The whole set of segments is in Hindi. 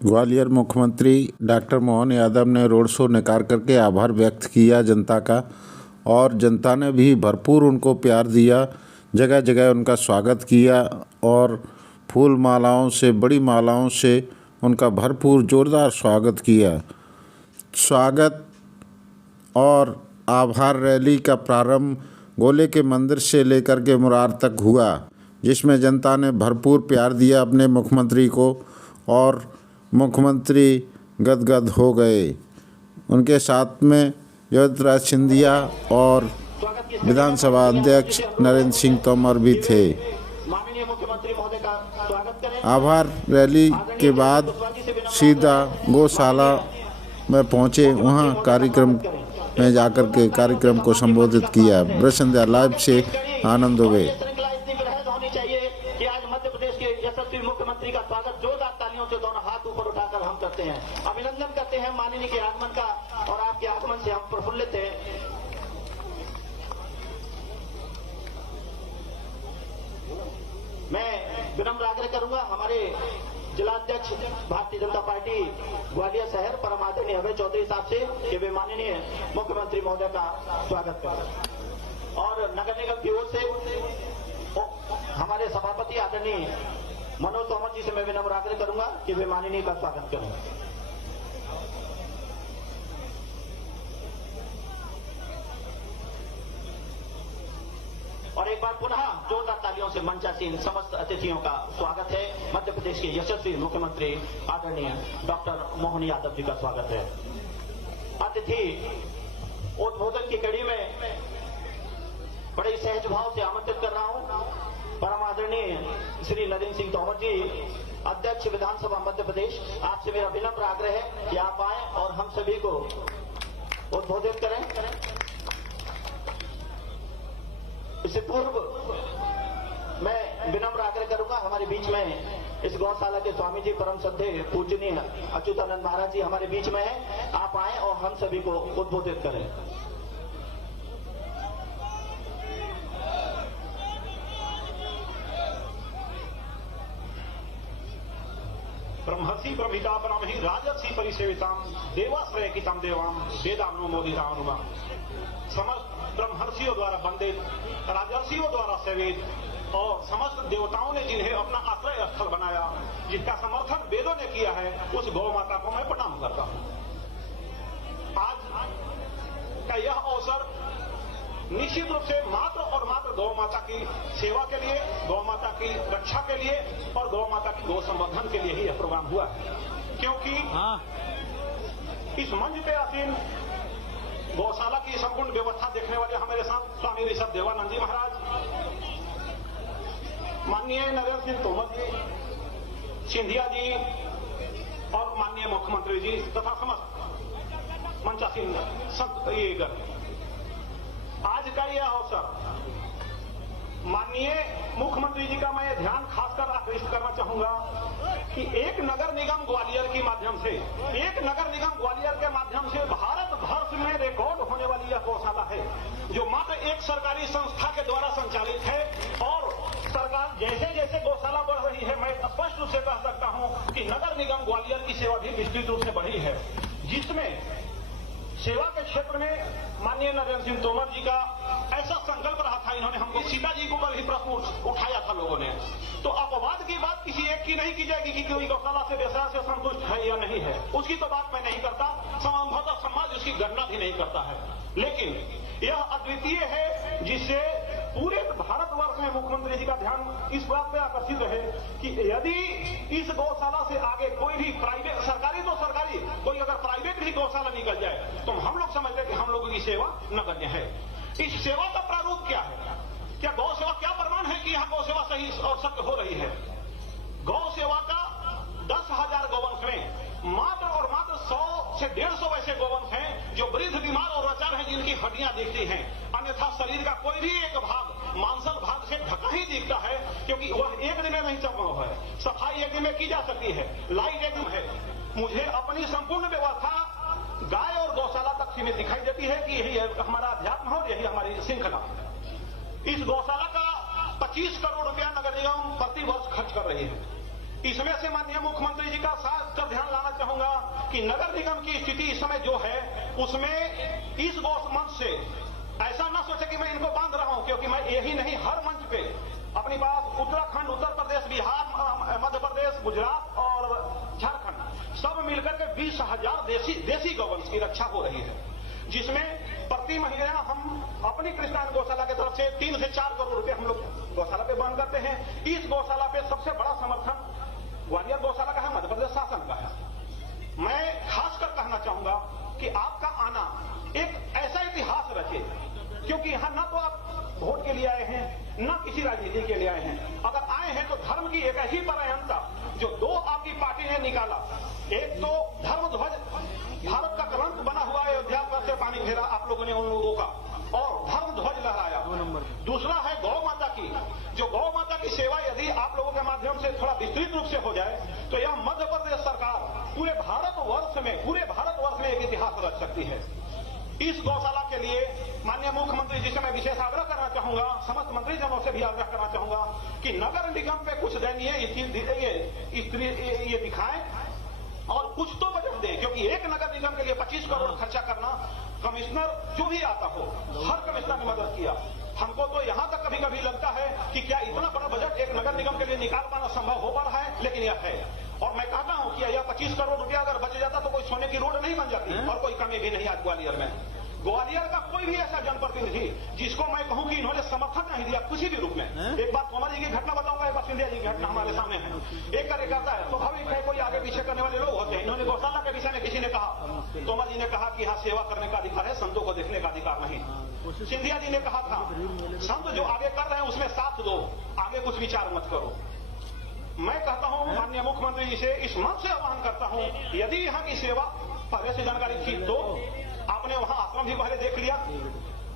ग्वालियर मुख्यमंत्री डॉक्टर मोहन यादव ने रोड शो निकाल करके आभार व्यक्त किया जनता का, और जनता ने भी भरपूर उनको प्यार दिया। जगह जगह उनका स्वागत किया और फूल मालाओं से, बड़ी मालाओं से उनका भरपूर ज़ोरदार स्वागत किया। स्वागत और आभार रैली का प्रारंभ गोले के मंदिर से लेकर के मुरार तक हुआ, जिसमें जनता ने भरपूर प्यार दिया अपने मुख्यमंत्री को और मुख्यमंत्री गदगद हो गए। उनके साथ में ज्योतिराज सिंधिया और विधानसभा अध्यक्ष नरेंद्र सिंह तोमर भी थे। आभार रैली के बाद सीधा गौशाला में पहुंचे, वहां कार्यक्रम में जाकर के कार्यक्रम को संबोधित किया। ब्रज संध्या लाइव से आनंद दुबे। मुख्यमंत्री का स्वागत जोरदार तालियों से दोनों हाथ ऊपर उठाकर हम करते हैं, अभिनंदन करते हैं माननीय के आगमन का, और आपके आगमन से हम प्रफुल्लित हैं। मैं विनम्र आग्रह करूंगा हमारे जिलाध्यक्ष भारतीय जनता पार्टी ग्वालियर शहर परम आदरणीय अभय चौधरी साहब से कि वे माननीय मुख्यमंत्री महोदय का स्वागत करें, और नगर निगम की ओर से हमारे सभापति आदरणीय मनोज तोमर जी से मैं विनम्र आग्रह करूंगा कि वे माननीय का स्वागत करें। और एक बार पुनः जोरदार तालियों से मंचासीन समस्त अतिथियों का स्वागत है। मध्य प्रदेश के यशस्वी मुख्यमंत्री आदरणीय डॉक्टर मोहन यादव जी का स्वागत है। अतिथि उद्बोधन की कड़ी में बड़े सहज भाव से आमंत्रित कर रहा हूं परम आदरणीय श्री नरेंद्र सिंह तोमर जी, अध्यक्ष विधानसभा मध्य प्रदेश। आपसे मेरा विनम्र आग्रह है कि आप आए और हम सभी को उद्बोधित करें। इससे पूर्व मैं विनम्र आग्रह करूंगा हमारे बीच में इस गौशाला के स्वामी जी परम श्रद्धेय पूजनीय अच्युतानंद महाराज जी हमारे बीच में हैं। आप आए और हम सभी को उद्बोधित करें। ब्रह्मर्षि ब्रह्मिता परमहि राजर्षि परिसेविताम देवाश्रयकिताम देवाम वेदानो मोदितानुमा। समस्त ब्रह्मर्षियों द्वारा वंदित, राजर्षियों द्वारा सेवित और समस्त देवताओं ने जिन्हें अपना आश्रय स्थल बनाया, जिसका समर्थन वेदों ने किया है, उस गौ माता को मैं प्रणाम करता हूं। आज का यह अवसर निश्चित रूप से मात्र और मात्र गौ माता की सेवा के लिए, गौ माता की रक्षा के लिए और गौ माता की गौ संवर्धन के लिए ही यह प्रोग्राम हुआ है, क्योंकि इस मंच पे आसीन गौशाला की संपूर्ण व्यवस्था देखने वाले हमारे साथ स्वामी ऋषभ देवानंद जी महाराज, माननीय नरेंद्र सिंह तोमर जी, सिंधिया जी और माननीय मुख्यमंत्री जी तथा समस्त मंचासीन संत। आज का यह अवसर माननीय मुख्यमंत्री जी का मैं ध्यान खासकर आकृष्ट करना चाहूंगा कि एक नगर निगम ग्वालियर के माध्यम से, भारत वर्ष में रिकॉर्ड होने वाली यह गौशाला है, जो मात्र एक सरकारी संस्था के द्वारा संचालित है। और सरकार जैसे जैसे गौशाला बढ़ रही है, मैं स्पष्ट रूप से कह सकता हूं कि नगर निगम ग्वालियर की सेवा भी विस्तृत रूप से बढ़ी है, जिसमें सेवा के क्षेत्र में माननीय नरेंद्र सिंह तोमर जी का ऐसा संकल्प रहा था। इन्होंने हमको सीता जी को कल ही प्रश्न उठाया था लोगों ने, तो अपवाद की बात किसी एक की नहीं की जाएगी कि कोई गौशाला से व्यवसाय से संतुष्ट है या नहीं है, उसकी तो बात मैं नहीं करता। संभवतः समाज उसकी गणना भी नहीं करता है, लेकिन यह अद्वितीय है, जिससे पूरे भारतवर्ष में मुख्यमंत्री जी का ध्यान इस बात पे आकर्षित रहे कि यदि इस गौशाला से आगे कोई भी प्राइवेट, सरकारी तो सरकारी, कोई अगर प्राइवेट भी गौशाला निकल जाए तो हम लोग समझते कि हम लोगों की सेवा नगण्य है। इस सेवा का प्रारूप क्या है? क्या गौ सेवा क्या प्रमाण है कि यहां गौ सेवा सही और सत्य हो रही है? गौ सेवा का 10,000 गौवंश में मात्र और मात्र 100 से 150 ऐसे गौवंश हैं जो वृद्ध, बीमार और लाचार हैं, जिनकी हड्डियां दिखती हैं, अन्यथा शरीर का कोई भी एक भाग मांसल भाग से ढका ही दिखता है, क्योंकि वह एक दिन में नहीं संभव है। सफाई एक दिन में की जा सकती है, लाइट एक दिन है। मुझे अपनी संपूर्ण व्यवस्था गाय और गौशाला तक सीमित दिखाई देती है कि यही हमारा अध्यात्म है और यही हमारी श्रृंखला। इस गौशाला का 25 करोड़ रुपया नगर निगम प्रति वर्ष खर्च कर रही है। इसमें से माननीय मुख्यमंत्री जी का खास कर ध्यान लाना चाहूंगा कि नगर निगम की स्थिति इस समय जो है उसमें इस गौ मंच से ऐसा ना सोचे कि मैं इनको बांध रहा हूं, क्योंकि मैं यही नहीं हर मंच पे अपनी बात उत्तराखंड, उत्तर प्रदेश, बिहार, मध्य प्रदेश, गुजरात और झारखंड सब मिलकर के 20,000 देसी गौवंश की रक्षा हो रही है, जिसमें प्रति महीना हम अपनी कृष्णायन गौशाला की तरफ से 3 से 4 करोड़ रुपए हम लोग गौशाला पे बंद करते हैं। इस गौशाला पे सबसे बड़ा समर्थन ग्वालियर गौशाला का है, मध्य प्रदेश शासन का है। मैं खासकर कहना चाहूंगा कि आपका आना एक ऐसा इतिहास रचे, क्योंकि यहां ना तो आप वोट के लिए आए हैं, ना किसी राजनीति के लिए आए हैं। अगर आए हैं तो धर्म की एक ही परायणता जो 2 आपकी पार्टी ने निकाला, एक तो धर्म ध्वज, भारत का कलंक बना हुआ अयोध्या पर से पानी फेरा आप लोगों ने उन लोगों का, और धर्म ध्वज लहराया। दूसरा है गौ माता की, जो गौ माता की सेवा यदि आप लोगों के माध्यम से थोड़ा विस्तृत रूप से हो जाए तो यह मध्य प्रदेश सरकार पूरे भारतवर्ष में एक इतिहास रच सकती है। इस गौशाला के लिए माननीय मुख्यमंत्री जी से मैं विशेष आग्रह करना चाहूंगा, समस्त मंत्रीजनों से भी आग्रह करना चाहूंगा कि नगर निगम पे कुछ दयनीय ये दिखाएं और कुछ तो बजट दें, क्योंकि एक नगर निगम के लिए 25 करोड़ खर्चा करना, कमिश्नर जो भी आता हो हर कमिश्नर ने मदद किया। हमको तो यहां तक कभी कभी लगता है कि क्या इतना बड़ा बजट एक नगर निगम के लिए निकाल पाना संभव हो पा रहा है, लेकिन यह है। और मैं कहता हूं कि यह 25 करोड़ रुपया अगर बच जाता तो कोई सोने की रोड नहीं बन जाती और कोई कमी भी नहीं आज ग्वालियर में। ग्वालियर का कोई भी ऐसा जनप्रतिनिधि जिसको मैं कहूं कि इन्होंने समर्थन नहीं दिया किसी भी रूप में। एक बात तोमर जी की घटना बताऊंगा, एक बात सिंधिया जी की घटना हमारे सामने है। एक कार्यकर्ता है, स्वाभाविक है कोई आगे पीछे करने वाले लोग होते हैं। इन्होंने गौशाला के विषय में किसी ने कहा, तोमर जी ने कहा कि हाँ सेवा करने का अधिकार है, संतों को देखने का अधिकार नहीं। सिंधिया जी ने कहा था संत जो आगे कर रहे हैं उसमें साथ दो, आगे कुछ विचार मत करो। मैं कहता हूं माननीय मुख्यमंत्री जी से इस मंच से आह्वान करता हूं, यदि यहां की सेवा पहले से जानकारी थी तो आपने वहां आश्रम भी पहले देख लिया,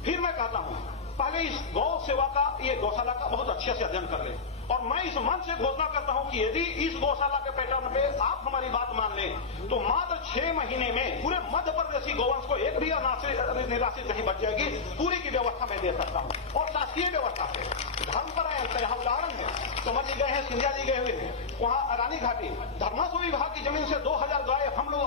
फिर मैं कहता हूं पहले इस गौ सेवा का, ये गौशाला का बहुत अच्छे से अध्ययन कर ले। और मैं इस मंच से घोषणा करता हूं कि यदि इस गौशाला के पैटर्न पे आप हमारी बात मान लें तो मात्र 6 महीने में पूरे मध्य प्रदेशी गौवंश को एक भी निराश्रित नहीं बच जाएगी। पूरी की व्यवस्था मैं दे सकता हूं और शासकीय व्यवस्था से धर्म पर यहाँ उदाहरण है, समझ गए हैं, सिंधिया जी गए हुए हैं वहां रानी घाटी, धर्मस्व विभाग की जमीन से 2000 गाय हम लोग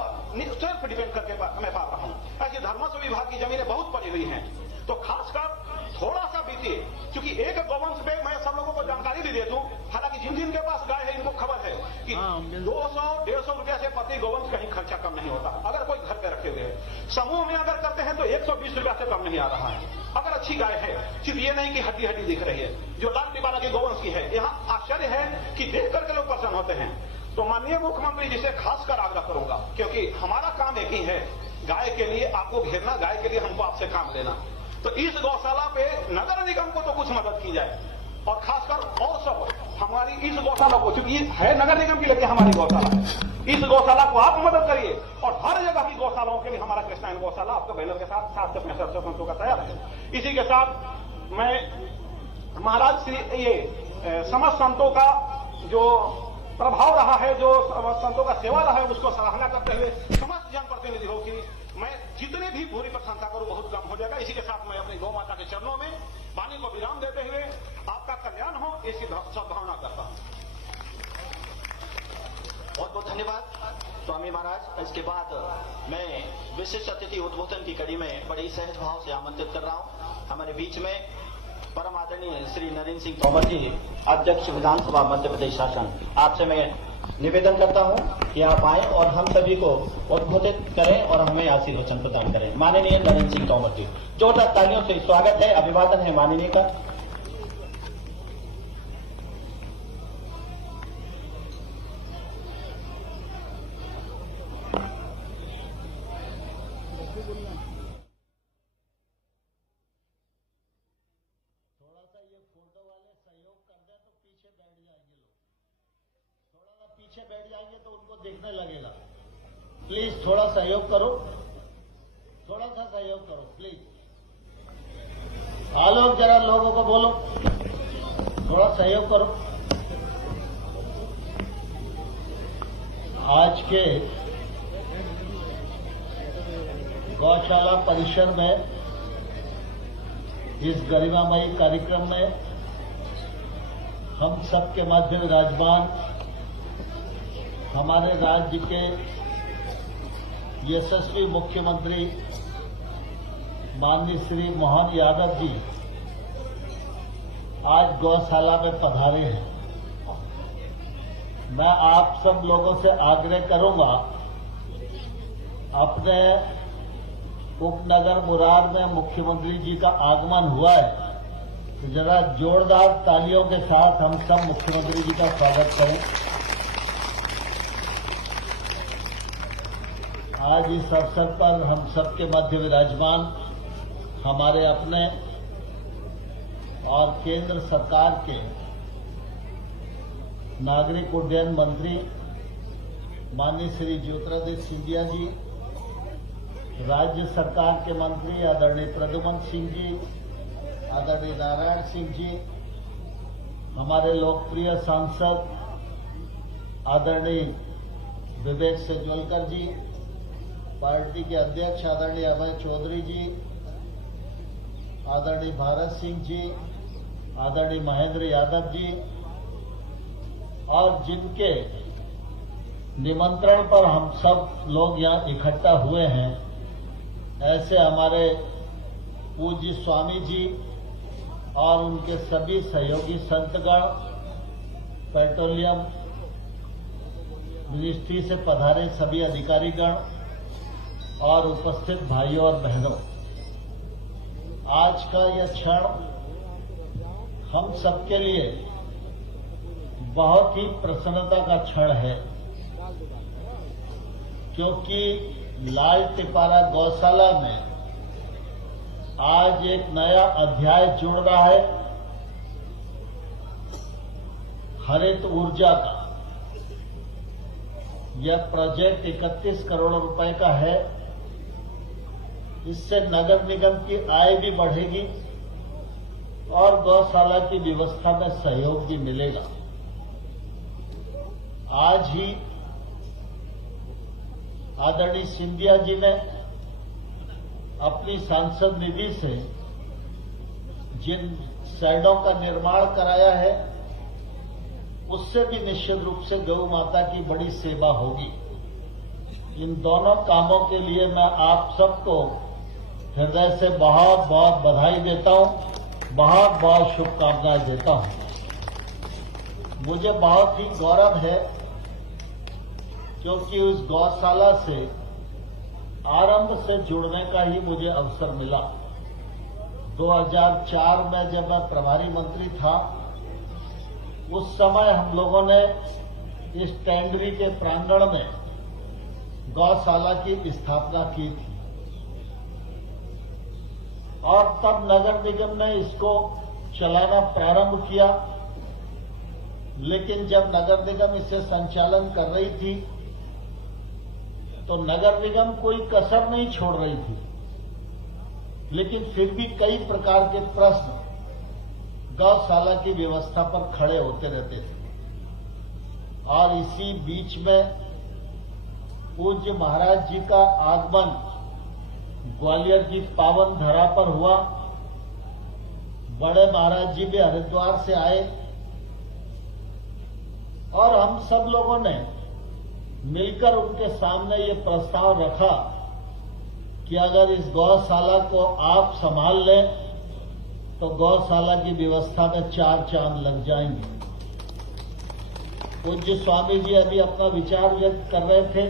सेल्फ डिपेंड करके मैं पा रहा हूं। ऐसी धर्मस्व विभाग की जमीनें बहुत पड़ी हुई हैं। तो खासकर थोड़ा सा बीतिए, क्योंकि एक गौवंश पे मैं सब लोगों को जानकारी भी दे दूं, हालांकि जिन जिनके पास गाय है इनको खबर है कि 200-150 रुपया से प्रति गौवंश कहीं खर्चा कम नहीं होता। अगर कोई घर पे रखे हुए है, समूह में अगर करते हैं तो 120 रुपया से कम नहीं आ रहा है। अगर अच्छी गाय है, सिर्फ ये नहीं कि हड्डी दिख रही है, जो लाल टिपाला की गौवंश की है, यहाँ आश्चर्य है कि देख करके लोग प्रसन्न होते हैं। तो माननीय मुख्यमंत्री जी से खासकर आग्रह करूंगा, क्योंकि हमारा काम एक ही है, गाय के लिए आपको घेरना, गाय के लिए हमको आपसे काम लेना। तो इस गौशाला पे नगर निगम को तो कुछ मदद की जाए, और खासकर और सब हमारी इस गौशाला को, क्योंकि है नगर निगम की लेके हमारी गौशाला है, इस गौशाला को आप मदद करिए। और हर जगह की गौशालाओं के लिए हमारा कृष्णायन गौशाला आपके बैनर के साथ 765 संतों का तैयार है। इसी के साथ मैं महाराज श्री ये समस्त संतों का जो प्रभाव रहा है, जो संतों का सेवा रहा है, उसको सराहना करते हुए समस्त जनप्रतिनिधियों की मैं जितने भी भूरी प्रशंसा करूं बहुत कम हो जाएगा। इसी के साथ मैं अपनी गौ माता के चरणों में वाणी को विराम देते हुए आपका कल्याण हो ऐसी सद्भावना करता हूं। बहुत बहुत धन्यवाद स्वामी महाराज। इसके बाद मैं विशिष्ट अतिथि उद्बोधन की कड़ी में बड़ी सहज भाव से आमंत्रित कर रहा हूं हमारे बीच में परम आदरणीय श्री नरेंद्र सिंह तोमर जी, अध्यक्ष विधानसभा मध्य प्रदेश शासन। आपसे मैं निवेदन करता हूं कि आप आए और हम सभी को उद्बोधित करें और हमें आशीर्वचन प्रदान करें। माननीय नरेंद्र सिंह तोमर जी, जोरदार तालियों से स्वागत है, अभिवादन है माननीय का। पीछे बैठ जाएंगे तो उनको देखने लगेगा। प्लीज थोड़ा सहयोग करो, थोड़ा सा सहयोग करो प्लीज। आलोक जरा लोगों को बोलो थोड़ा सहयोग करो। आज के गौशाला परिसर में इस गरिमामयी कार्यक्रम में हम सबके मध्य विराजमान हमारे राज्य के यशस्वी मुख्यमंत्री माननीय श्री मोहन यादव जी आज गौशाला में पधारे हैं। मैं आप सब लोगों से आग्रह करूंगा, अपने उपनगर मुरार में मुख्यमंत्री जी का आगमन हुआ है, तो जरा जोरदार तालियों के साथ हम सब मुख्यमंत्री जी का स्वागत करें। आज इस अवसर पर हम सबके मध्य विराजमान हमारे अपने और केंद्र सरकार के नागरिक उड्डयन मंत्री माननीय श्री ज्योतिरादित्य सिंधिया जी, राज्य सरकार के मंत्री आदरणीय प्रद्युम्न सिंह जी, आदरणीय नारायण सिंह जी, हमारे लोकप्रिय सांसद आदरणीय विवेक सेजवलकर जी, पार्टी के अध्यक्ष आदरणीय अभय चौधरी जी, आदरणीय भारत सिंह जी, आदरणीय महेंद्र यादव जी, और जिनके निमंत्रण पर हम सब लोग यहाँ इकट्ठा हुए हैं, ऐसे हमारे पूज्य स्वामी जी और उनके सभी सहयोगी संतगण, पेट्रोलियम मिनिस्ट्री से पधारे सभी अधिकारीगण और उपस्थित भाइयों और बहनों, आज का यह क्षण हम सबके लिए बहुत ही प्रसन्नता का क्षण है, क्योंकि लाल टिपारा गौशाला में आज एक नया अध्याय जुड़ रहा है हरित ऊर्जा का। यह प्रोजेक्ट 31 करोड़ रुपए का है। इससे नगर निगम की आय भी बढ़ेगी और गौशाला की व्यवस्था में सहयोग भी मिलेगा। आज ही आदरणीय सिंधिया जी ने अपनी सांसद निधि से जिन शेडों का निर्माण कराया है, उससे भी निश्चित रूप से गौ माता की बड़ी सेवा होगी। इन दोनों कामों के लिए मैं आप सबको हृदय से बहुत बहुत बधाई देता हूं, बहुत बहुत शुभकामनाएं देता हूं। मुझे बहुत ही गौरव है, क्योंकि उस गौशाला से आरंभ से जुड़ने का ही मुझे अवसर मिला। 2004 में जब मैं प्रभारी मंत्री था, उस समय हम लोगों ने इस टेंडरी के प्रांगण में गौशाला की स्थापना की थी और तब नगर निगम ने इसको चलाना प्रारंभ किया। लेकिन जब नगर निगम इसे संचालन कर रही थी, तो नगर निगम कोई कसर नहीं छोड़ रही थी, लेकिन फिर भी कई प्रकार के प्रश्न गौशाला की व्यवस्था पर खड़े होते रहते थे। और इसी बीच में पूज्य महाराज जी का आगमन ग्वालियर की पावन धरा पर हुआ। बड़े महाराज जी भी हरिद्वार से आए और हम सब लोगों ने मिलकर उनके सामने ये प्रस्ताव रखा कि अगर इस गौशाला को आप संभाल लें तो गौशाला की व्यवस्था में 4 चांद लग जाएंगे। पूज्य स्वामी जी अभी अपना विचार व्यक्त कर रहे थे।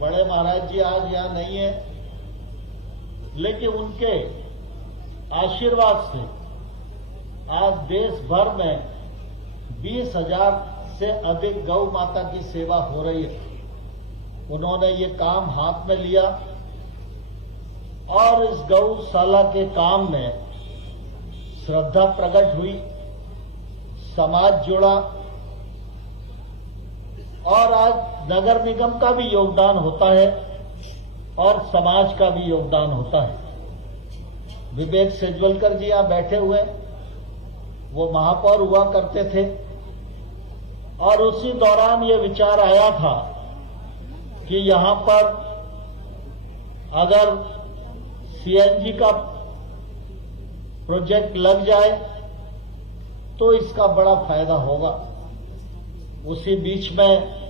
बड़े महाराज जी आज यहां नहीं है, लेकिन उनके आशीर्वाद से आज देश भर में 20,000 से अधिक गौ माता की सेवा हो रही है। उन्होंने ये काम हाथ में लिया और इस गौशाला के काम में श्रद्धा प्रकट हुई, समाज जुड़ा और आज नगर निगम का भी योगदान होता है और समाज का भी योगदान होता है। विवेक सेजवलकर जी यहां बैठे हुए, वो महापौर हुआ करते थे और उसी दौरान ये विचार आया था कि यहां पर अगर सीएनजी का प्रोजेक्ट लग जाए तो इसका बड़ा फायदा होगा। उसी बीच में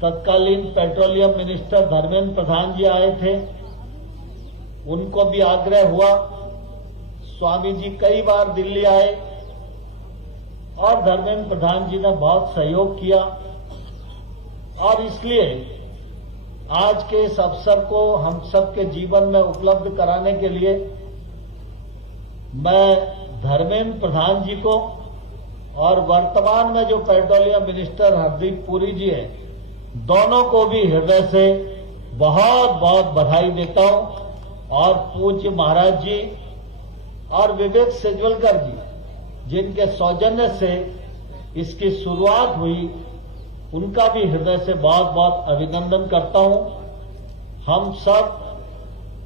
तत्कालीन पेट्रोलियम मिनिस्टर धर्मेंद्र प्रधान जी आए थे। उनको भी आग्रह हुआ। स्वामी जी कई बार दिल्ली आए और धर्मेंद्र प्रधान जी ने बहुत सहयोग किया और इसलिए आज के इस अवसर को हम सबके जीवन में उपलब्ध कराने के लिए मैं धर्मेंद्र प्रधान जी को और वर्तमान में जो पेट्रोलियम मिनिस्टर हरदीप पुरी जी हैं, दोनों को भी हृदय से बहुत बहुत बधाई देता हूं। और पूज्य महाराज जी और विवेक सेजवलकर जी, जिनके सौजन्य से इसकी शुरुआत हुई, उनका भी हृदय से बहुत बहुत अभिनंदन करता हूं। हम सब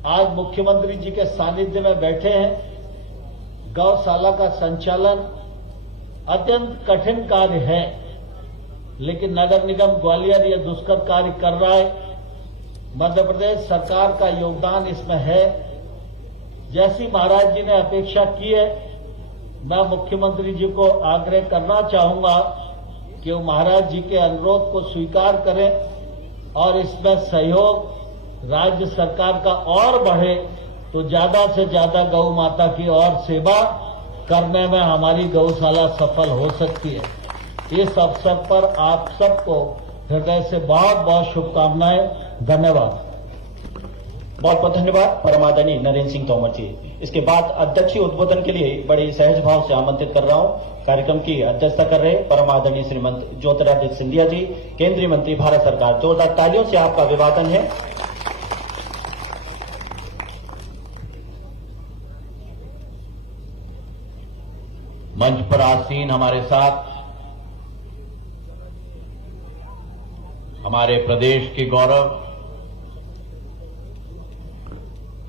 आज मुख्यमंत्री जी के सानिध्य में बैठे हैं। गौशाला का संचालन अत्यंत कठिन कार्य है, लेकिन नगर निगम ग्वालियर यह दुष्कर कार्य कर रहा है। मध्य प्रदेश सरकार का योगदान इसमें है। जैसी महाराज जी ने अपेक्षा की है, मैं मुख्यमंत्री जी को आग्रह करना चाहूंगा कि वो महाराज जी के अनुरोध को स्वीकार करें और इसमें सहयोग राज्य सरकार का और बढ़े तो ज्यादा से ज्यादा गौ माता की और सेवा करने में हमारी गौशाला सफल हो सकती है। इस अवसर पर आप सबको हृदय से बहुत बहुत शुभकामनाएं। धन्यवाद। बहुत बहुत धन्यवाद परमादरणीय नरेंद्र सिंह तोमर जी। इसके बाद अध्यक्षीय उद्बोधन के लिए बड़े सहज भाव से आमंत्रित कर रहा हूं। कार्यक्रम की अध्यक्षता कर रहे परमादरणीय श्रीमंत ज्योतिरादित्य सिंधिया जी, केंद्रीय मंत्री भारत सरकार। जोरदार तालियों से आपका अभिवादन है। मंच पर आसीन हमारे साथ हमारे प्रदेश के गौरव,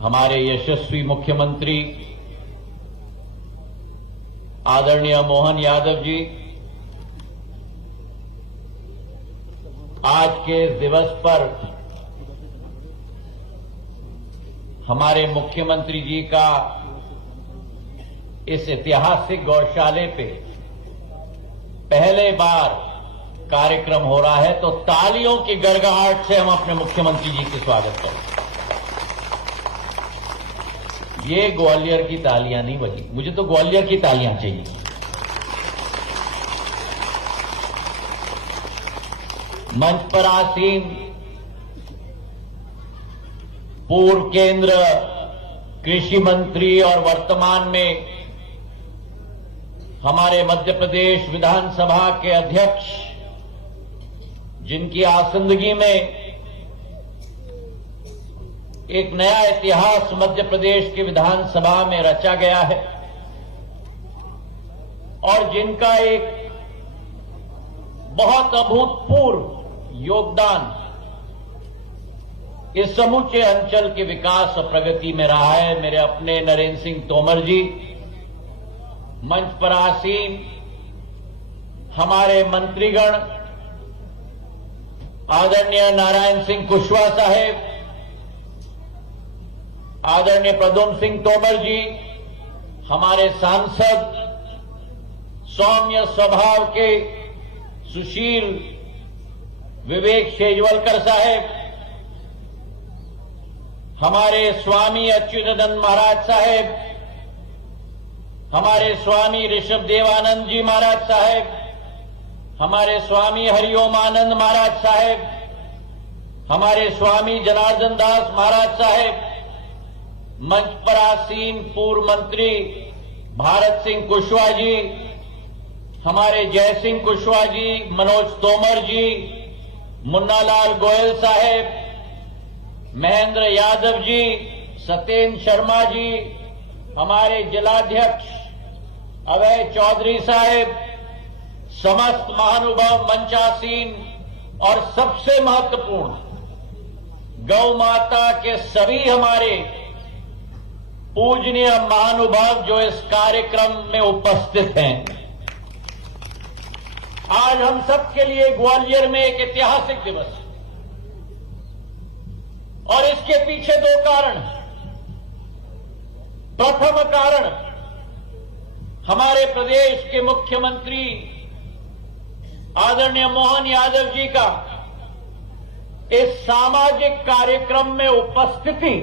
हमारे यशस्वी मुख्यमंत्री आदरणीय मोहन यादव जी, आज के इस दिवस पर हमारे मुख्यमंत्री जी का इस ऐतिहासिक गौशाले पे पहले बार कार्यक्रम हो रहा है, तो तालियों की गड़गड़ाहट से हम अपने मुख्यमंत्री जी के स्वागत करें। ये ग्वालियर की तालियां नहीं बजी, मुझे तो ग्वालियर की तालियां चाहिए। मंच पर आसीन पूर्व केंद्र कृषि मंत्री और वर्तमान में हमारे मध्य प्रदेश विधानसभा के अध्यक्ष, जिनकी आसंदगी में एक नया इतिहास मध्य प्रदेश के विधानसभा में रचा गया है और जिनका एक बहुत अभूतपूर्व योगदान इस समूचे अंचल के विकास और प्रगति में रहा है, मेरे अपने नरेंद्र सिंह तोमर जी। मंच पर आसीन हमारे मंत्रीगण आदरणीय नारायण सिंह कुशवाहा साहेब, आदरणीय प्रद्युम्न सिंह तोमर जी, हमारे सांसद सौम्य स्वभाव के सुशील विवेक सेजवलकर साहेब, हमारे स्वामी अच्युतानंद महाराज साहेब, हमारे स्वामी ऋषभ देवानंद जी महाराज साहेब, हमारे स्वामी हरिओम आनंद महाराज साहेब, हमारे स्वामी जनार्दन दास महाराज साहेब, मंच पर आसीन पूर्व मंत्री भारत सिंह कुशवाहा जी, हमारे जय सिंह कुशवाहा जी, मनोज तोमर जी, मुन्नालाल गोयल साहेब, महेंद्र यादव जी, सत्येंद्र शर्मा जी, हमारे जिलाध्यक्ष अभय चौधरी साहेब, समस्त महानुभाव मंचासीन और सबसे महत्वपूर्ण गौ माता के सभी हमारे पूजनीय महानुभाव जो इस कार्यक्रम में उपस्थित हैं। आज हम सबके लिए ग्वालियर में एक ऐतिहासिक दिवस है और इसके पीछे दो कारण। प्रथम कारण, हमारे प्रदेश के मुख्यमंत्री आदरणीय मोहन यादव जी का इस सामाजिक कार्यक्रम में उपस्थिति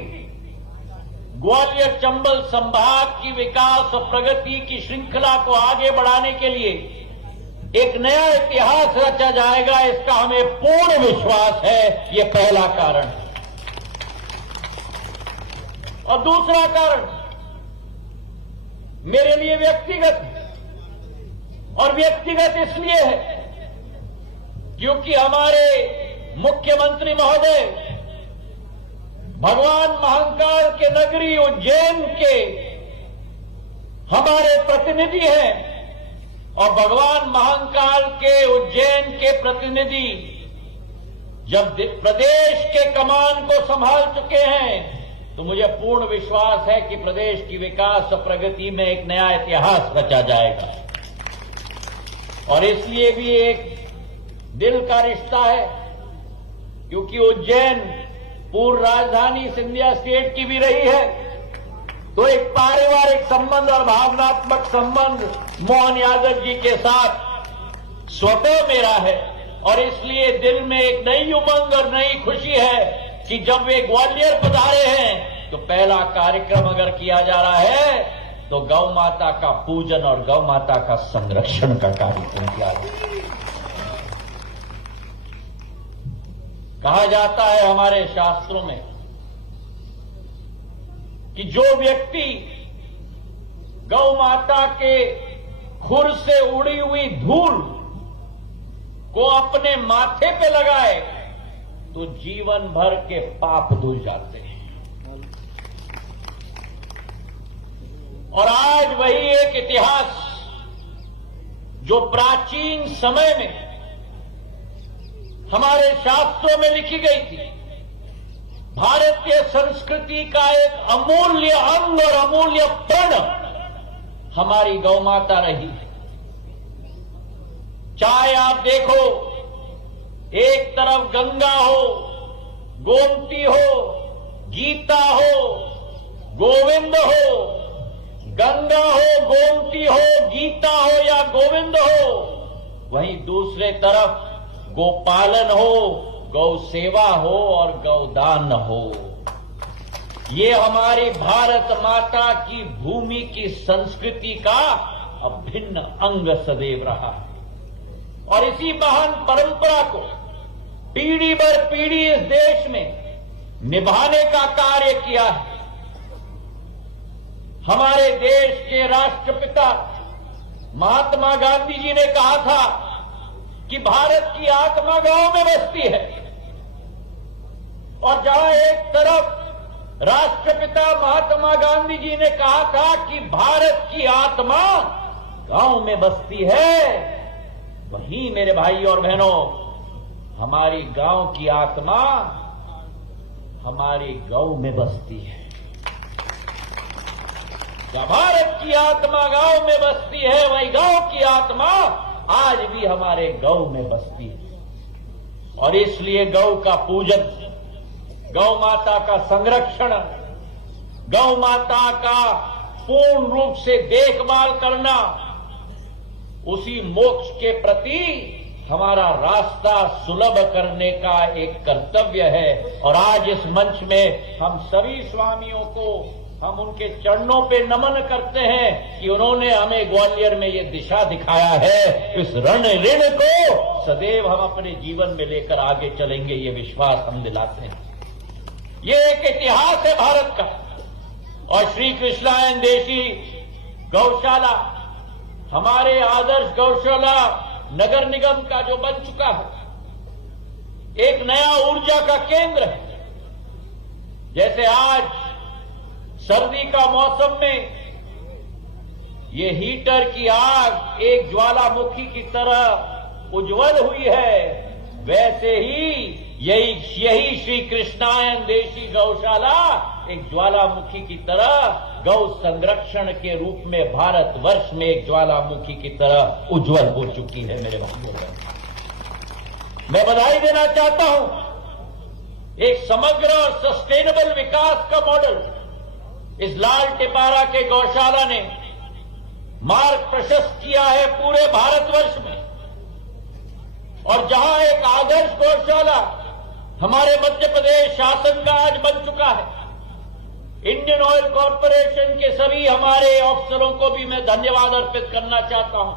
ग्वालियर चंबल संभाग की विकास और प्रगति की श्रृंखला को आगे बढ़ाने के लिए एक नया इतिहास रचा जाएगा, इसका हमें पूर्ण विश्वास है। ये पहला कारण है। और दूसरा कारण मेरे लिए व्यक्तिगत है, और व्यक्तिगत इसलिए है क्योंकि हमारे मुख्यमंत्री महोदय भगवान महाकाल के नगरी उज्जैन के हमारे प्रतिनिधि हैं, और भगवान महाकाल के उज्जैन के प्रतिनिधि जब प्रदेश के कमान को संभाल चुके हैं तो मुझे पूर्ण विश्वास है कि प्रदेश की विकास और प्रगति में एक नया इतिहास रचा जाएगा। और इसलिए भी एक दिल का रिश्ता है क्योंकि उज्जैन पूर्व राजधानी सिंधिया स्टेट की भी रही है, तो एक पारिवारिक संबंध और भावनात्मक संबंध मोहन यादव जी के साथ स्वतः मेरा है। और इसलिए दिल में एक नई उमंग और नई खुशी है कि जब वे ग्वालियर पधारे हैं तो पहला कार्यक्रम अगर किया जा रहा है तो गौ माता का पूजन और गौ माता का संरक्षण का कार्यक्रम किया जा रहा है। कहा जाता है हमारे शास्त्रों में कि जो व्यक्ति गौ माता के खुर से उड़ी हुई धूल को अपने माथे पे लगाए तो जीवन भर के पाप धुल जाते हैं। और आज वही एक इतिहास जो प्राचीन समय में हमारे शास्त्रों में लिखी गई थी, भारतीय संस्कृति का एक अमूल्य अंग और अमूल्य प्रण हमारी गौ माता रही है। चाहे आप देखो, एक तरफ गंगा हो, गोमती हो, गीता हो, गोविंद हो, गंगा हो, गोमती हो, गीता हो या गोविंद हो, वहीं दूसरे तरफ गोपालन हो, गौ सेवा हो और गौदान हो। ये हमारी भारत माता की भूमि की संस्कृति का अभिन्न अंग सदैव रहा है। और इसी महान परंपरा को पीढ़ी दर पीढ़ी इस देश में निभाने का कार्य किया है। हमारे देश के राष्ट्रपिता महात्मा गांधी जी ने कहा था कि भारत की आत्मा गांव में बसती है। और जहां एक तरफ राष्ट्रपिता महात्मा गांधी जी ने कहा था कि भारत की आत्मा गांव में बसती है, वहीं मेरे भाई और बहनों हमारी गांव की आत्मा हमारी गौ में बसती है। जब भारत की आत्मा गांव में बसती है, वही गांव की आत्मा आज भी हमारे गौ में बसती है। और इसलिए गौ का पूजन, गौ माता का संरक्षण, गौ माता का पूर्ण रूप से देखभाल करना, उसी मोक्ष के प्रति हमारा रास्ता सुलभ करने का एक कर्तव्य है। और आज इस मंच में हम सभी स्वामियों को हम उनके चरणों पे नमन करते हैं कि उन्होंने हमें ग्वालियर में ये दिशा दिखाया है। इस ऋण को सदैव हम अपने जीवन में लेकर आगे चलेंगे, ये विश्वास हम दिलाते हैं। ये एक इतिहास है भारत का। और श्री कृष्णायन देशी गौशाला हमारे आदर्श गौशाला नगर निगम का जो बन चुका है, एक नया ऊर्जा का केंद्र है। जैसे आज सर्दी का मौसम में ये हीटर की आग एक ज्वालामुखी की तरह उज्जवल हुई है, वैसे ही यही श्री कृष्णायन देशी गौशाला एक ज्वालामुखी की तरह गौ संरक्षण के रूप में भारतवर्ष में एक ज्वालामुखी की तरह उज्जवल हो चुकी है। मेरे भाइयों बहनों, मैं बधाई देना चाहता हूं। एक समग्र और सस्टेनेबल विकास का मॉडल इस लाल टिपारा के गौशाला ने मार्ग प्रशस्त किया है पूरे भारतवर्ष में। और जहां एक आदर्श गौशाला हमारे मध्य प्रदेश शासन का आज बन चुका है, इंडियन ऑयल कॉरपोरेशन के सभी हमारे अफसरों को भी मैं धन्यवाद अर्पित करना चाहता हूं।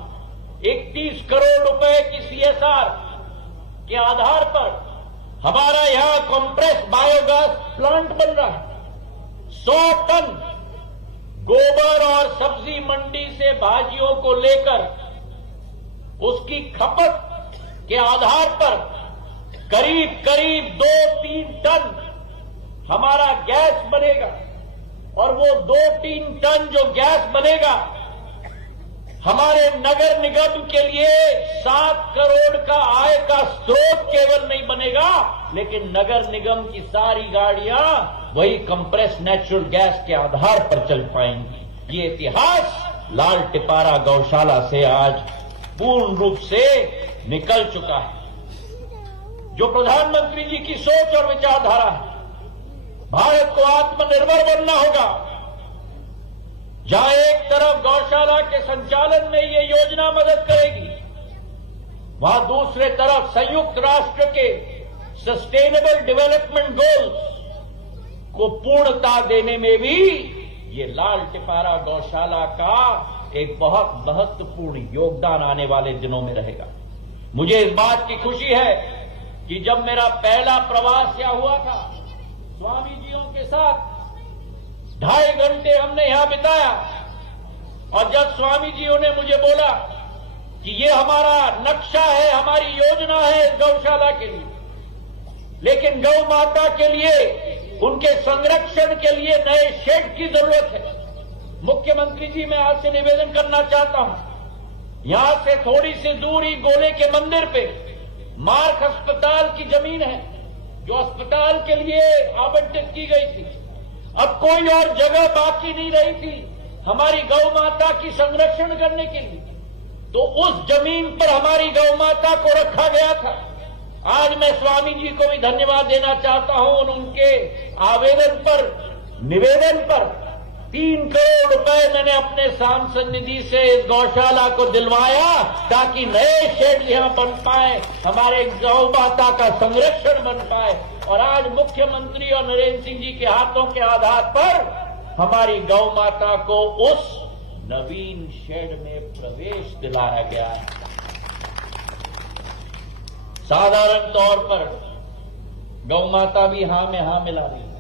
31 करोड़ रुपए की सीएसआर के आधार पर हमारा यहां कंप्रेस बायोगैस प्लांट बन रहा है। 100 टन गोबर और सब्जी मंडी से भाजियों को लेकर उसकी खपत के आधार पर करीब करीब 2-3 टन हमारा गैस बनेगा, और वो 2-3 टन जो गैस बनेगा हमारे नगर निगम के लिए 7 करोड़ का आय का स्रोत केवल नहीं बनेगा, लेकिन नगर निगम की सारी गाड़ियां वही कंप्रेस नेचुरल गैस के आधार पर चल पाएंगी। ये इतिहास लाल टिपारा गौशाला से आज पूर्ण रूप से निकल चुका है। जो प्रधानमंत्री जी की सोच और विचारधारा है, भारत को आत्मनिर्भर बनना होगा। जहां एक तरफ गौशाला के संचालन में ये योजना मदद करेगी, वहां दूसरे तरफ संयुक्त राष्ट्र के सस्टेनेबल डेवलपमेंट गोल्स को पूर्णता देने में भी ये लाल टिपारा गौशाला का एक बहुत महत्वपूर्ण योगदान आने वाले दिनों में रहेगा। मुझे इस बात की खुशी है कि जब मेरा पहला प्रवास यहाँ हुआ था स्वामी जियों के साथ, 2.5 घंटे हमने यहां बिताया, और जब स्वामी जियों ने मुझे बोला कि ये हमारा नक्शा है, हमारी योजना है इस गौशाला के लिए, लेकिन गौ माता के लिए, उनके संरक्षण के लिए नए शेड की जरूरत है। मुख्यमंत्री जी, मैं आपसे निवेदन करना चाहता हूं, यहां से थोड़ी सी दूर ही गोले के मंदिर पे मार्क अस्पताल की जमीन है, जो अस्पताल के लिए आवंटित की गई थी। अब कोई और जगह बाकी नहीं रही थी हमारी गौ माता की संरक्षण करने के लिए, तो उस जमीन पर हमारी गौ माता को रखा गया था। आज मैं स्वामी जी को भी धन्यवाद देना चाहता हूं, उनके आवेदन पर, निवेदन पर 3 करोड़ रुपए मैंने अपने सांसद निधि से इस गौशाला को दिलवाया, ताकि नए शेड यहां बन पाए, हमारे गौ माता का संरक्षण बन पाए। और आज मुख्यमंत्री और नरेंद्र सिंह जी के हाथों के आधार पर हमारी गौ माता को उस नवीन शेड में प्रवेश दिलाया गया है। साधारण तौर पर गौ माता भी हां में हां मिला रही है।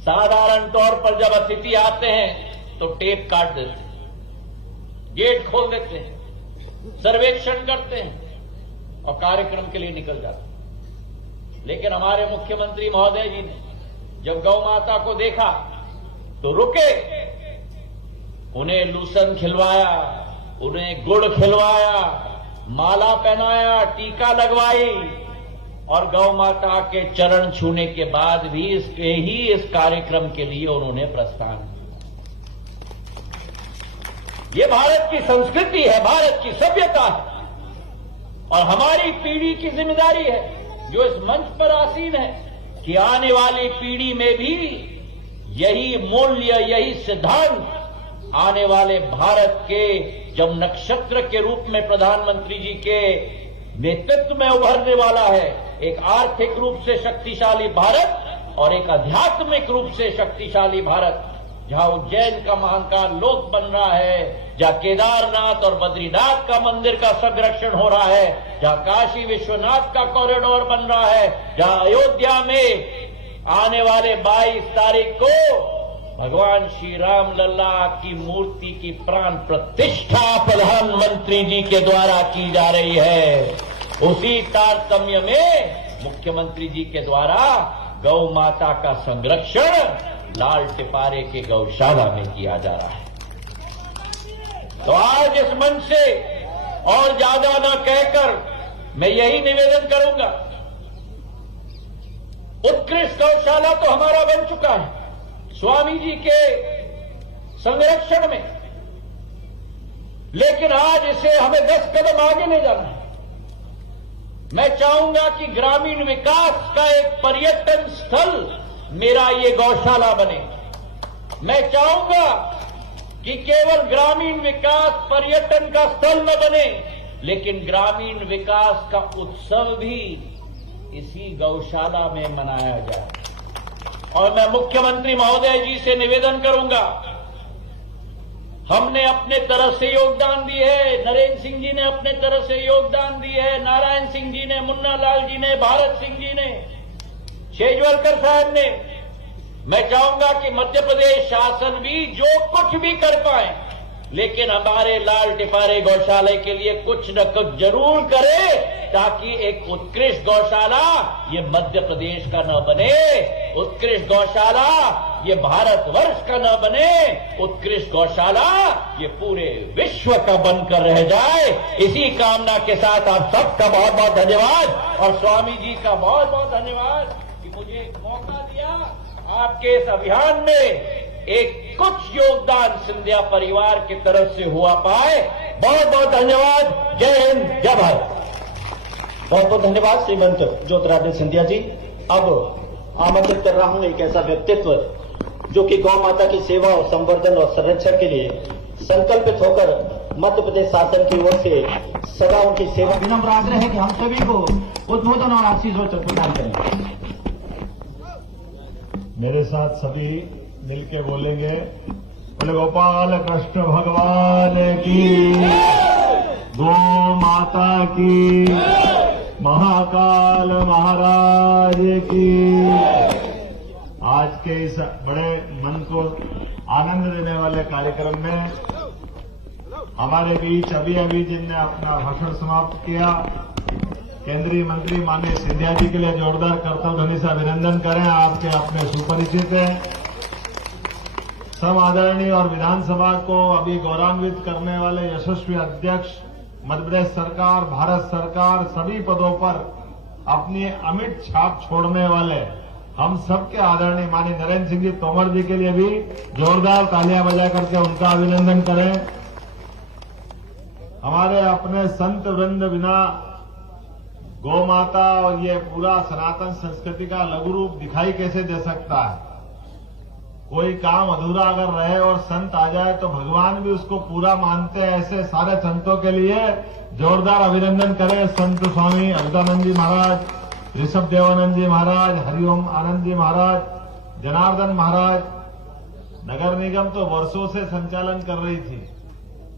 साधारण तौर पर जब अतिथि आते हैं तो टेप काट देते हैं, गेट खोल देते हैं, सर्वेक्षण करते हैं और कार्यक्रम के लिए निकल जाते हैं। लेकिन हमारे मुख्यमंत्री महोदय जी ने जब गौ माता को देखा तो रुके, उन्हें लूसन खिलवाया, उन्हें गुड़ खिलवाया, माला पहनाया, टीका लगवाई, और गौ माता के चरण छूने के बाद भी इस कार्यक्रम के लिए उन्होंने प्रस्थान किया। ये भारत की संस्कृति है, भारत की सभ्यता है, और हमारी पीढ़ी की जिम्मेदारी है जो इस मंच पर आसीन है कि आने वाली पीढ़ी में भी यही मूल्य, यही सिद्धांत आने वाले भारत के जब नक्षत्र के रूप में प्रधानमंत्री जी के नेतृत्व में उभरने वाला है, एक आर्थिक रूप से शक्तिशाली भारत और एक आध्यात्मिक रूप से शक्तिशाली भारत, जहां उज्जैन का महाकाल लोक बन रहा है, जहां केदारनाथ और बद्रीनाथ का मंदिर का संरक्षण हो रहा है, जहां काशी विश्वनाथ का कॉरिडोर बन रहा है, जहां अयोध्या में आने वाले 22 तारीख को भगवान श्री राम लल्ला की मूर्ति की प्राण प्रतिष्ठा प्रधानमंत्री जी के द्वारा की जा रही है। उसी तारतम्य में मुख्यमंत्री जी के द्वारा गौ माता का संरक्षण लाल टिपारे के गौशाला में किया जा रहा है। तो आज इस मंच से और ज्यादा न कहकर मैं यही निवेदन करूंगा, उत्कृष्ट गौशाला तो हमारा बन चुका है स्वामी जी के संरक्षण में, लेकिन आज इसे हमें 10 कदम आगे ले जाना है। मैं चाहूंगा कि ग्रामीण विकास का एक पर्यटन स्थल मेरा ये गौशाला बने। मैं चाहूंगा कि केवल ग्रामीण विकास पर्यटन का स्थल न बने, लेकिन ग्रामीण विकास का उत्सव भी इसी गौशाला में मनाया जाए। और मैं मुख्यमंत्री महोदय जी से निवेदन करूंगा, हमने अपने तरफ से योगदान दी है, नरेंद्र सिंह जी ने अपने तरफ से योगदान दी है, नारायण सिंह जी ने, मुन्ना लाल जी ने, भारत सिंह जी ने, शेजवलकर साहब ने। मैं चाहूंगा कि मध्य प्रदेश शासन भी जो कुछ भी कर पाए, लेकिन हमारे लाल टिपारे गौशाला के लिए कुछ न कुछ जरूर करे, ताकि एक उत्कृष्ट गौशाला ये मध्य प्रदेश का न बने, उत्कृष्ट गौशाला ये भारतवर्ष का न बने, उत्कृष्ट गौशाला ये पूरे विश्व का बनकर रह जाए। इसी कामना के साथ आप सबका बहुत बहुत धन्यवाद और स्वामी जी का बहुत बहुत धन्यवाद कि मुझे एक मौका दिया आपके इस अभियान में एक कुछ योगदान सिंधिया परिवार की तरफ से हुआ पाए। बहुत बहुत धन्यवाद। जय हिंद, जय भारत। बहुत बहुत धन्यवाद श्रीमंत ज्योतिरादित्य सिंधिया जी। अब आमंत्रित कर रहा हूं एक ऐसा व्यक्तित्व जो कि गौ माता की सेवा और संवर्धन और संरक्षण के लिए संकल्पित होकर मध्य प्रदेश शासन की ओर से सदा उनकी सेवा। विनम्र आग्रह है कि हम सभी को उद्बोधन और आशीर्वाद प्रदान करें। मेरे साथ सभी मिलके बोलेंगे, बोले गोपाल कृष्ण भगवान की, गौ माता की, महाकाल महाराज की। आज के इस बड़े मन को आनंद देने वाले कार्यक्रम में हमारे बीच अभी जिनने अपना भाषण समाप्त किया, केंद्रीय मंत्री माननीय सिंधिया जी के लिए जोरदार करतल ध्वनि से अभिनंदन करें। आपके अपने सुपरिचित हैं। सब आदरणीय और विधानसभा को अभी गौरवान्वित करने वाले यशस्वी अध्यक्ष, मध्य प्रदेश सरकार, भारत सरकार सभी पदों पर अपनी अमिट छाप छोड़ने वाले हम सबके आदरणीय माननीय नरेंद्र सिंह जी तोमर जी के लिए भी जोरदार तालियां बजा करके उनका अभिनंदन करें। हमारे अपने संत वृंद बिना गौ माता और ये पूरा सनातन संस्कृति का लघु रूप दिखाई कैसे दे सकता है। कोई काम अधूरा अगर रहे और संत आ जाए तो भगवान भी उसको पूरा मानते हैं। ऐसे सारे संतों के लिए जोरदार अभिनंदन करें। संत स्वामी अभिदानंद जी महाराज, ऋषभ देवानंद जी महाराज, हरिओम आनंद जी महाराज, जनार्दन महाराज। नगर निगम तो वर्षों से संचालन कर रही थी,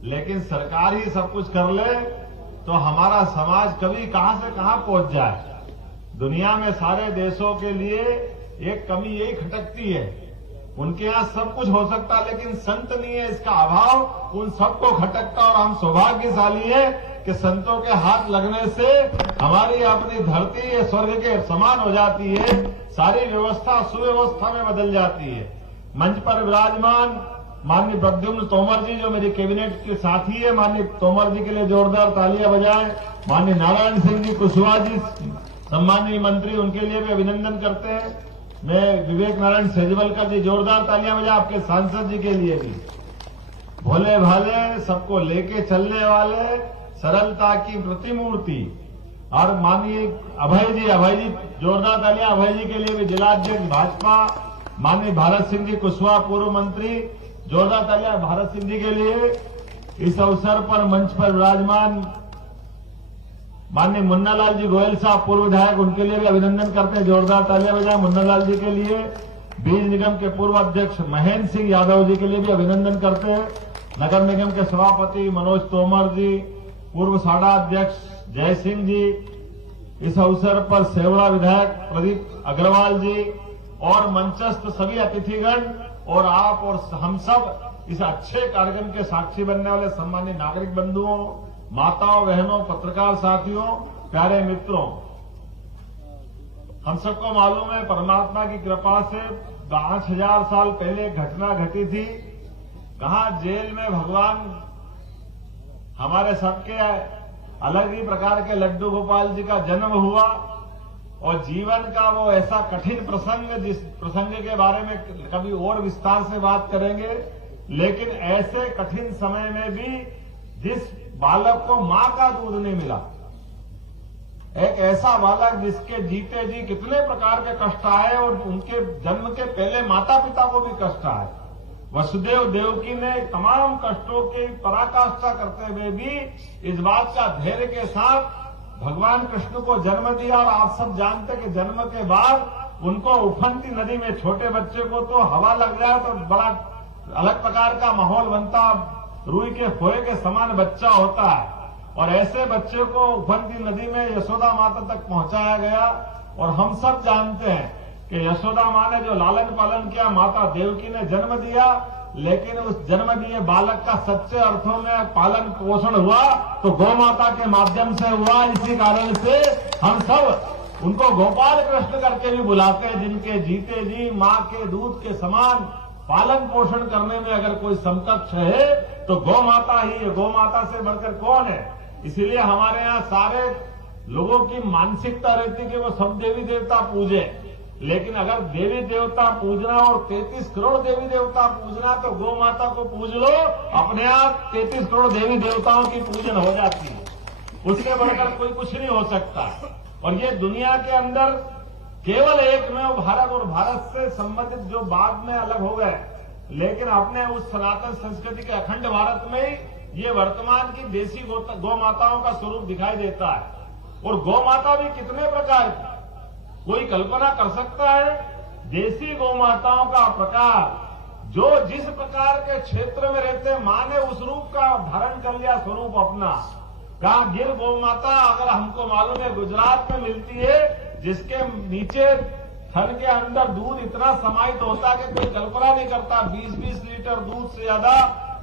लेकिन सरकार ही सब कुछ कर ले तो हमारा समाज कभी कहां से कहां पहुंच जाए। दुनिया में सारे देशों के लिए एक कमी यही खटकती है, उनके यहां सब कुछ हो सकता है लेकिन संत नहीं है, इसका अभाव उन सबको खटकता। और हम सौभाग्यशाली है कि संतों के हाथ लगने से हमारी अपनी धरती ये स्वर्ग के समान हो जाती है, सारी व्यवस्था सुव्यवस्था में बदल जाती है। मंच पर विराजमान माननीय प्रद्युम्न तोमर जी जो मेरी कैबिनेट के साथी है, माननीय तोमर जी के लिए जोरदार तालियां बजाएं। माननीय नारायण सिंह जी कुशवाहा जी सम्मानीय मंत्री, उनके लिए भी अभिनंदन करते हैं। मैं विवेक नारायण सेजवलकर जी जोरदार तालियां बजाएं आपके सांसद जी के लिए भी। भोले भाले सबको लेके चलने वाले सरलता की प्रतिमूर्ति। और माननीय अभय जी जोरदार तालियां अभय जी के लिए भी। जिलाध्यक्ष भाजपा माननीय भारत सिंह जी कुशवाहा पूर्व मंत्री, जोरदार तालियां भारत सिंह जी के लिए। इस अवसर पर मंच पर विराजमान माननीय मुन्ना लाल जी गोयल साहब पूर्व विधायक, उनके लिए भी अभिनंदन करते हैं। जोरदार तालियां बजाएं मुन्ना लाल जी के लिए। बीज निगम के पूर्व अध्यक्ष महेंद्र सिंह यादव जी के लिए भी अभिनंदन करते हैं। नगर निगम के सभापति मनोज तोमर जी, पूर्व साडा अध्यक्ष जय सिंह जी। इस अवसर पर सेवड़ा विधायक प्रदीप अग्रवाल जी और मंचस्थ सभी अतिथिगण और आप और हम सब इस अच्छे कार्यक्रम के साक्षी बनने वाले सम्मानित नागरिक बंधुओं, माताओं, बहनों, पत्रकार साथियों, प्यारे मित्रों, हम सबको मालूम है परमात्मा की कृपा से 5000 साल पहले एक घटना घटी थी। कहां जेल में भगवान हमारे सबके अलग ही प्रकार के लड्डू गोपाल जी का जन्म हुआ और जीवन का वो ऐसा कठिन प्रसंग, जिस प्रसंग के बारे में कभी और विस्तार से बात करेंगे। लेकिन ऐसे कठिन समय में भी जिस बालक को मां का दूध नहीं मिला, एक ऐसा बालक जिसके जीते जी कितने प्रकार के कष्ट आए और उनके जन्म के पहले माता पिता को भी कष्ट आए, वसुदेव देवकी ने तमाम कष्टों की पराकाष्ठा करते हुए भी इस बात का धैर्य के साथ भगवान कृष्ण को जन्म दिया। और आप सब जानते कि जन्म के बाद उनको उफनती नदी में छोटे बच्चे को तो हवा लग जाए तो बड़ा अलग प्रकार का माहौल बनता, रुई के फोए के समान बच्चा होता है। और ऐसे बच्चे को उफनती नदी में यशोदा माता तक पहुंचाया गया। और हम सब जानते हैं कि यशोदा मां ने जो लालन पालन किया, माता देवकी ने जन्म दिया, लेकिन उस जन्म दिए बालक का सच्चे अर्थों में पालन पोषण हुआ तो गौ माता के माध्यम से हुआ। इसी कारण से हम सब उनको गोपाल कृष्ण करके भी बुलाते हैं, जिनके जीते जी मां के दूध के समान पालन पोषण करने में अगर कोई समकक्ष है तो गौ माता ही है। गौ माता से बढ़कर कौन है? इसीलिए हमारे यहाँ सारे लोगों की मानसिकता रहती कि वो सब देवी देवता पूजे, लेकिन अगर देवी देवता पूजना और 33 करोड़ देवी देवता पूजना तो गौ माता को पूज लो, अपने आप 33 करोड़ देवी देवताओं की पूजन हो जाती है। उसके बढ़कर कोई कुछ नहीं हो सकता। और ये दुनिया के अंदर केवल एक में भारत, और भारत से संबंधित जो बाद में अलग हो गए, लेकिन अपने उस सनातन संस्कृति के अखंड भारत में ये वर्तमान की देसी गौ माताओं का स्वरूप दिखाई देता है। और गौ माता भी कितने प्रकार की, कोई कल्पना कर सकता है? देसी गौ माताओं का प्रकार जो जिस प्रकार के क्षेत्र में रहते हैं, मां ने उस रूप का धारण कर लिया, स्वरूप अपना। कहा गिर गौ माता अगर हमको मालूम है गुजरात में मिलती है, जिसके नीचे थन के अंदर दूध इतना समाहित होता है कि कोई कल्पना नहीं करता। 20-20 लीटर दूध से ज्यादा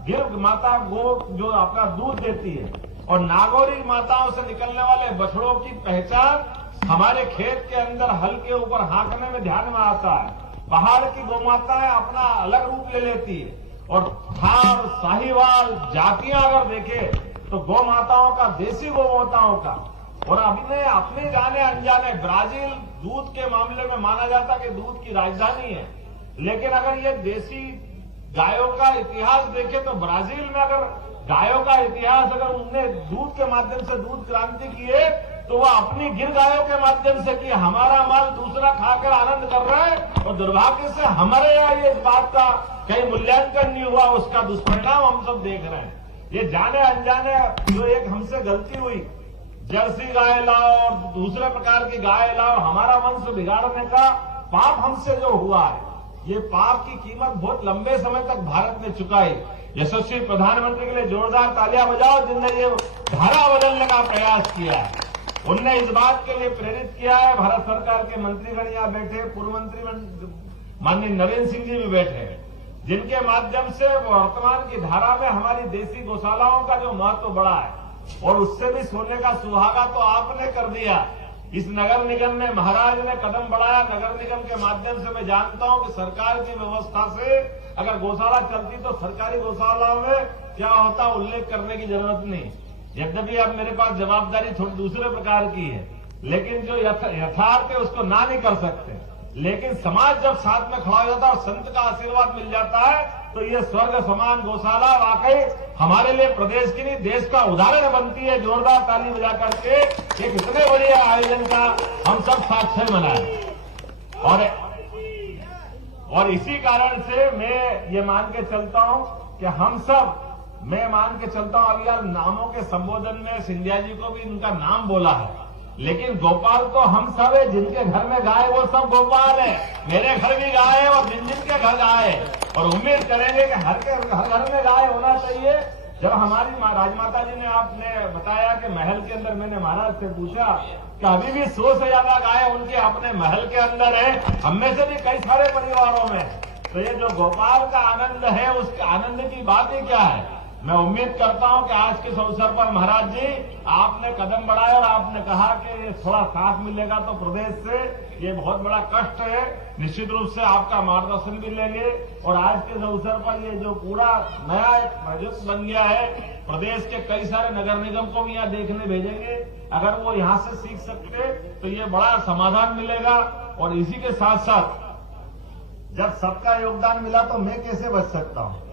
गिर माता गो जो आपका दूध देती है। और नागौरी माताओं से निकलने वाले बछड़ों की पहचान हमारे खेत के अंदर हल के ऊपर हाँकने में ध्यान में आता है। पहाड़ की गौ माताएं अपना अलग रूप ले लेती है। और थार, साहिवाल जातियां अगर देखे तो गौ माताओं का, देसी गौ माताओं का। और अभी अपने जाने अनजाने ब्राजील दूध के मामले में माना जाता कि दूध की राजधानी है, लेकिन अगर ये देसी गायों का इतिहास देखे तो ब्राजील में अगर गायों का इतिहास, अगर उनने दूध के माध्यम से दूध क्रांति की है तो वह अपनी गिर गायों के माध्यम से की। हमारा माल दूसरा खाकर आनंद कर रहा है और दुर्भाग्य से हमारे यहाँ ये इस बात का कहीं मूल्यांकन नहीं हुआ, उसका दुष्परिणाम हम सब देख रहे हैं। ये जाने अनजाने जो एक हमसे गलती हुई, जर्सी गाय लाओ और दूसरे प्रकार की गाय लाओ, हमारा वंश बिगाड़ने का पाप हमसे जो हुआ है, ये पाप की कीमत बहुत लंबे समय तक भारत ने चुकाई। यशस्वी प्रधानमंत्री के लिए जोरदार तालियां बजाओ जिनने ये धारा बदलने का प्रयास किया है। उनने इस बात के लिए प्रेरित किया है। भारत सरकार के मंत्रीगण यहाँ बैठे, पूर्व मंत्री माननीय नरेंद्र सिंह जी भी बैठे हैं, जिनके माध्यम से वर्तमान की धारा में हमारी देसी गौशालाओं का जो महत्व बढ़ा है। और उससे भी सोने का सुहागा तो आपने कर दिया। इस नगर निगम में महाराज ने कदम बढ़ाया। नगर निगम के माध्यम से मैं जानता हूं कि सरकार की व्यवस्था से अगर गौशाला चलती तो सरकारी गौशालाओं में क्या होता उल्लेख करने की जरूरत नहीं। यद्यपि अब मेरे पास जवाबदारी थोड़ी दूसरे प्रकार की है, लेकिन जो यथार्थ है उसको ना नहीं कर सकते। लेकिन समाज जब साथ में खड़ा हो जाता है और संत का आशीर्वाद मिल जाता है तो ये स्वर्ग समान गौशाला वाकई हमारे लिए प्रदेश की नहीं देश का उदाहरण बनती है। जोरदार ताली बजा करके एक इतने बड़े आयोजन का हम सब साक्ष्य मनाएं। और इसी कारण से मैं ये मान के चलता हूं कि हम सब, मैं मान के चलता हूं, अब यार नामों के संबोधन में सिंधिया जी को भी उनका नाम बोला है, लेकिन गोपाल तो हम सब है। जिनके घर में गाय वो सब गोपाल है। मेरे घर भी गाय है और जिन जिनके घर गाय है। और उम्मीद करेंगे कि हर घर में गाय होना चाहिए। जब हमारी राजमाता जी ने आपने बताया कि महल के अंदर, मैंने महाराज से पूछा कि अभी भी 100 से ज्यादा गाय उनके अपने महल के अंदर है, हम में से भी कई सारे परिवारों में। तो ये जो गोपाल का आनंद है, उसके आनंद की बात ही क्या है। मैं उम्मीद करता हूं कि आज के इस अवसर पर महाराज जी आपने कदम बढ़ाया और आपने कहा कि थोड़ा साथ मिलेगा तो प्रदेश से, ये बहुत बड़ा कष्ट है। निश्चित रूप से आपका मार्गदर्शन भी लेंगे। और आज के इस अवसर पर ये जो पूरा नया एक प्रोजेक्ट बन गया है, प्रदेश के कई सारे नगर निगम को भी यहाँ देखने भेजेंगे। अगर वो यहाँ से सीख सकते तो ये बड़ा समाधान मिलेगा। और इसी के साथ साथ जब सबका योगदान मिला तो मैं कैसे बच सकता हूँ?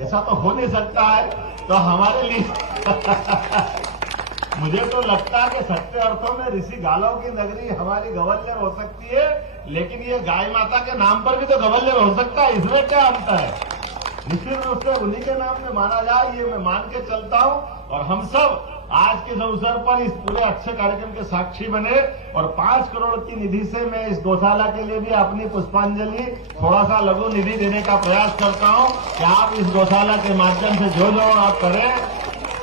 ऐसा तो हो नहीं सकता है। तो हमारे लिए मुझे तो लगता है कि सच्चे अर्थों में ऋषि गालों की नगरी हमारी गवल्यर हो सकती है, लेकिन ये गाय माता के नाम पर भी तो गवल्यर हो सकता है। इसमें क्या अंतर है? निश्चित रूप से उन्हीं के नाम में माना जाए, ये मैं मान के चलता हूं। और हम सब आज के इस अवसर पर इस पूरे अक्षय कार्यक्रम के साक्षी बने और 5 करोड़ की निधि से मैं इस गौशाला के लिए भी अपनी पुष्पांजलि, थोड़ा सा लघु निधि देने का प्रयास करता हूं कि आप इस गौशाला के माध्यम से जो जो आप करें।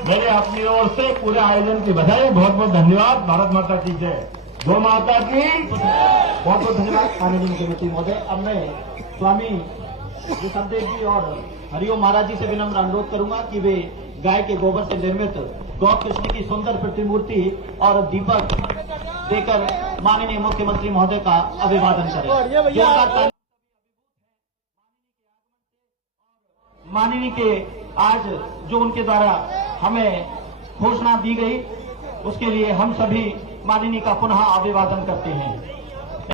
मेरे अपनी ओर से पूरे आयोजन की बधाई, बहुत बहुत धन्यवाद। भारत माता की जय, गौ माता की बहुत बहुत धन्यवाद माननीय मुख्यमंत्री महोदय। अब मैं स्वामी ऋषभदेव जी और हरिओम महाराज जी से विनम्र अनुरोध करूंगा कि वे गाय के गोबर से निर्मित गौ कृष्ण की सुंदर प्रतिमूर्ति और दीपक देकर माननीय मुख्यमंत्री महोदय का अभिवादन करें। माननीय के आज जो उनके द्वारा हमें घोषणा दी गई, उसके लिए हम सभी माननीय का पुनः अभिवादन करते हैं।